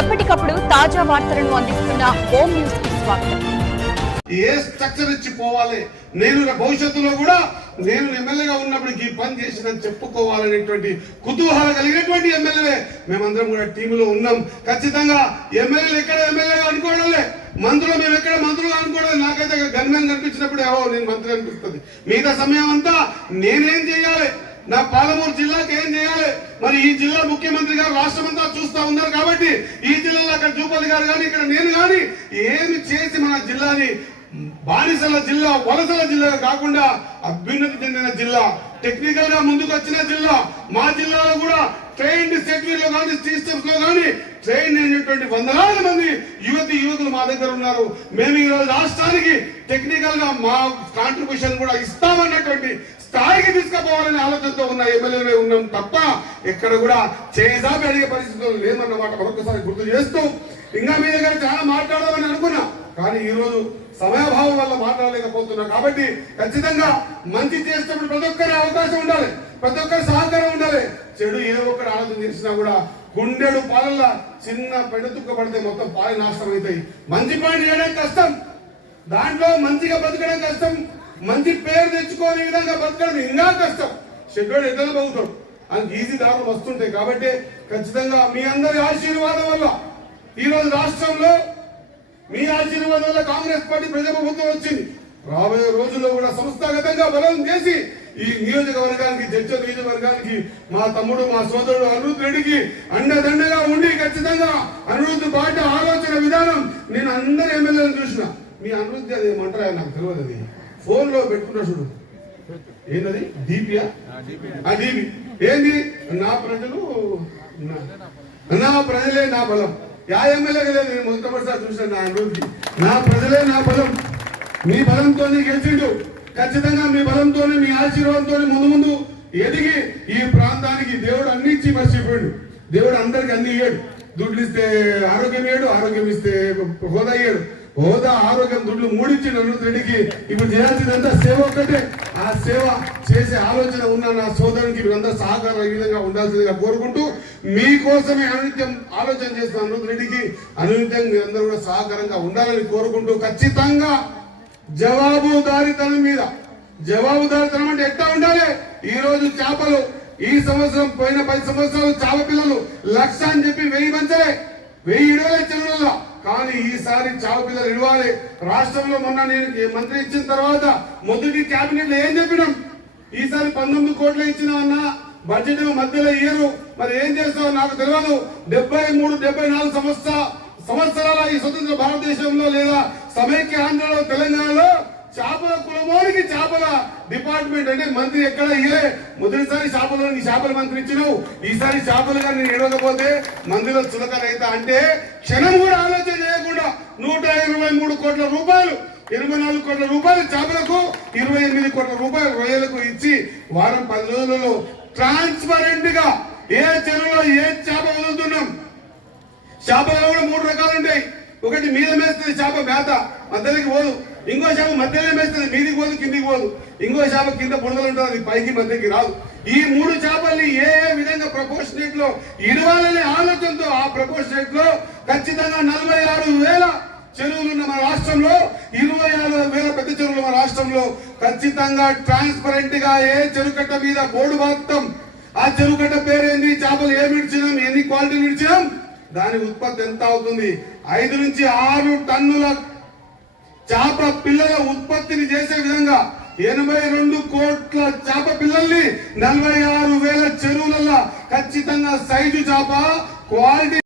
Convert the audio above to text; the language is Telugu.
ఎప్పటికప్పుడు తాజా వార్తలను అందిస్తున్న హోమ్ న్యూస్కి స్వాగతం. ఏ స్ట్రక్చర్ ఇచ్చి పోవాలి? నేను నా భవిష్యత్తులో కూడా నేను ఎమ్మెల్యేగా ఉన్నప్పుడు ఈ పని చేసిందని చెప్పుకోవాలనేటువంటి కుతూహలం కలిగినటువంటి ఎమ్మెల్యే. మేమందరం కూడా టీంలో ఉన్నాం. ఖచ్చితంగా ఎమ్మెల్యేలు ఎక్కడ ఎమ్మెల్యేగా అనుకోవడంలే. మంత్రులు మేము ఎక్కడ మంత్రులు అనుకోవడం నాకైతే గన్మెన్ కనిపించినప్పుడు ఏవో నేను మంత్రి అనిపిస్తుంది. మిగతా సమయం అంతా నేనేం చేయాలి? నా పాలమూరు జిల్లాకి ఏం చేయాలి? మరి ఈ జిల్లా ముఖ్యమంత్రి గారు రాష్ట్రం అంతా చూస్తా ఉన్నారు కాబట్టి ఈ జిల్లాలో గారు కానీ ఇక్కడ నేను కానీ ఏమి చేసి మన జిల్లాని బానిసల జిల్లా వలసల జిల్లా కాకుండా అభ్యున్నతి చెందిన జిల్లా టెక్నికల్గా ముందుకు వచ్చిన జిల్లా మా జిల్లాలో కూడా ట్రైన్డ్ సెక్యూర్లో కానీ సిస్టమ్స్లో కానీ ట్రైన్ అయినటువంటి వందలాది మంది యువతి యువకులు మా దగ్గర ఉన్నారు. మేము ఈ రోజు రాష్ట్రానికి టెక్నికల్గా మా కాంట్రిబ్యూషన్ కూడా ఇస్తామన్నటువంటి స్థాయికి తీసుకుపోవాలనే ఆలోచనతో ఉన్న ఎమ్మెల్యేలే ఉన్నాం తప్ప ఎక్కడ కూడా చేజాపి అడిగే పరిస్థితులు లేదన్నమాట మరొకసారి గుర్తు చేస్తూ ఇంకా మీ దగ్గర చాలా మాట్లాడదామని అనుకున్నా. కానీ ఈ రోజు సమయాభావం వల్ల మాట్లాడలేకపోతున్నా. కాబట్టి ఖచ్చితంగా మంచి చేసేటప్పుడు ప్రతి ఒక్కరి అవకాశం ఉండాలి. ప్రతి ఒక్కరి సహకారం ఉండాలి. చెడు ఏ ఒక్కరు ఆలోచన చేసినా కూడా గుండెడు పాలల్ల చిన్న పెడతుక్క పడితే మొత్తం పాలు నాశనం అవుతాయి. మంచి పని చేయడం కష్టం. దాంట్లో మంచిగా బతకడం కష్టం. మంచి పేరు తెచ్చుకోని విధంగా బతకడం ఇంకా కష్టం. షెడ్యూల్ ఎద్దలు బాగుతాడు అని ఈజీ దారులు వస్తుంటాయి. కాబట్టి ఖచ్చితంగా మీ అందరి ఆశీర్వాదం వల్ల ఈ రోజు రాష్ట్రంలో మీ ఆశీర్వాదం వల్ల కాంగ్రెస్ పార్టీ ప్రజాప్రభుత్వం వచ్చింది. రాబోయే రోజుల్లో కూడా సంస్థాగతంగా బలం చేసి ఈ నియోజకవర్గానికి జడ్జ నియోజకవర్గానికి మా తమ్ముడు మా సోదరుడు అనిరుద్ రెడ్డికి అండదండగా ఉండి ఖచ్చితంగా అనిరుద్ పాట ఆలోచన విధానం నేను అందరి ఎమ్మెల్యేలను చూసిన. మీ అనిరుద్ధి అది ఏమంటారా నాకు తెలియదు అది. ఫోన్లో పెట్టుకున్నా చూడు. ఏంటది? డీపీయా ఆ? డీపీ ఏంది? నా ప్రజలు నా ప్రజలే నా బలం. యా ఎమ్మెల్యేగా లేదు నేను మొదటిసారి చూసాను నా అభివృద్ధి నా ప్రజలే నా బలం. మీ బలంతో గెలిచిండు. ఖచ్చితంగా మీ బలంతో మీ ఆశీర్వాదంతో ముందు ముందు ఎదిగి ఈ ప్రాంతానికి దేవుడు అన్ని ఇచ్చి మర్చిపోయాడు దేవుడు అందరికి అన్ని ఇయ్యాడు. దుడ్లు ఇస్తే ఆరోగ్యం ఇయ్యాడు ఆరోగ్యం ఇస్తే హోదా ఇయ్యాడు. హోదా ఆరోగ్యం దుడ్లు మూడిచ్చి నన్ను ఇప్పుడు చేయాల్సిందంతా సేవ ఒక్కటే. ఆ సేవ చేసే ఆలోచన ఉన్న నా సోదరునికి మీరందరూ సహకారం ఈ విధంగా ఉండాల్సిందిగా కోరుకుంటూ మీకోసమే అనునిత్యం ఆలోచన చేస్తున్న అనిరుద్ అనునిత్యం మీరందరూ కూడా సహకారంగా ఉండాలని కోరుకుంటూ ఖచ్చితంగా జవాబుదారితనం మీద జవాబుదారితనం అంటే ఎట్లా ఉండాలి? ఈ రోజు చేపలు ఈ సంవత్సరం పోయిన పది సంవత్సరాలు చేప పిల్లలు లక్ష అని చెప్పి వెయ్యి మంచలే వెయ్యి ఇరవై చెరువులలో కానీ ఈసారి చావు పిల్లలు ఇవ్వాలి. రాష్ట్రంలో మొన్న నేను మంత్రి ఇచ్చిన తర్వాత మొదటి కేబినెట్లో ఏం చెప్పినాం? ఈసారి పంతొమ్మిది కోట్లు ఇచ్చిన అన్న బడ్జెట్ మధ్యలో ఇయ్యరు. మరి ఏం చేస్తావు నాకు తెలియదు డెబ్బై మూడు డెబ్బై నాలుగు సంవత్సర సంవత్సరాల ఈ స్వతంత్ర భారతదేశంలో లేదా సమైక్య ఆంధ్రలో తెలంగాణలో చేపల కులమోనికి చేపల డిపార్ట్మెంట్ అంటే మంత్రి ఎక్కడ ఇదే మొదటిసారి చేపలు నీ చేపల మంత్రి ఇచ్చినావు. ఈసారి చేపలు కానీ నేను ఇవ్వకపోతే మందిలో చులక అయితే అంటే క్షణం కూడా ఆలోచన చేయకుండా నూట ఇరవై మూడు కోట్ల రూపాయలు ఇరవై నాలుగు కోట్ల రూపాయలు చేపలకు ఇరవై ఎనిమిది కోట్ల రూపాయలు రొయ్యలకు ఇచ్చి వారం పది రోజులలో ట్రాన్స్పరెంట్గా ఏ చెరువులో ఏ చేప వదులుతున్నాం? చేపలు కూడా మూడు రకాలు ఉంటాయి. ఒకటి మీద మేస్తుంది చేప మేత మధ్యలోకి పోదు. ఇంకో చేప మధ్యలో మేస్తుంది మీదికి పోదు కిందికి పోదు. ఇంకో చేప కింద బుడదలు ఉంటుంది అది పైకి మధ్యకి రాదు. ఈ మూడు చేపల్ని ఏ ఏ విధంగా ప్రపోర్షనేట్లో ఇడవాలనే ఆలోచనతో ఆ ప్రపోర్షనేట్లో ఖచ్చితంగా నలభై ఆరు వేల చెరువులు ఉన్న మన రాష్ట్రంలో ఇరవై ఆరు వేల పెద్ద చెరువులు మన రాష్ట్రంలో ఖచ్చితంగా ట్రాన్స్పరెంట్గా ఏ చెరుకట్ట మీద బోర్డు బాత్తం ఆ చెరుకట్ట పేరేంది? చేపలు ఏమి ఇచ్చినాం ఎన్ని క్వాలిటీ ఇచ్చినాం దాని ఉత్పత్తి ఎంత అవుతుంది? ఐదు నుంచి ఆరు టన్నుల చేప పిల్లల ఉత్పత్తిని చేసే విధంగా ఎనభై రెండు కోట్ల చేప పిల్లల్ని నలభై ఆరు వేల చెరువులలో ఖచ్చితంగా సైజు చేప క్వాలిటీ